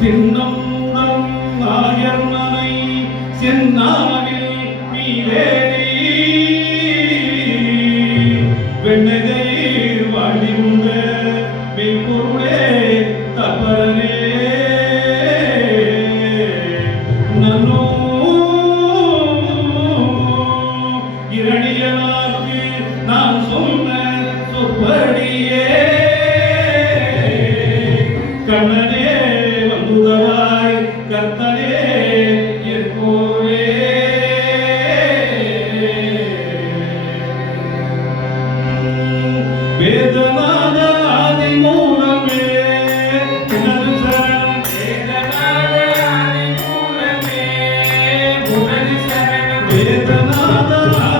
திண்ணமுடன் நாயர்மனை சென்னாவில் மீதேறி వేదనాదా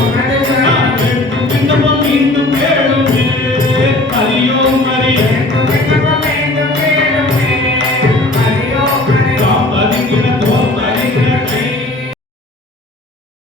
Amen.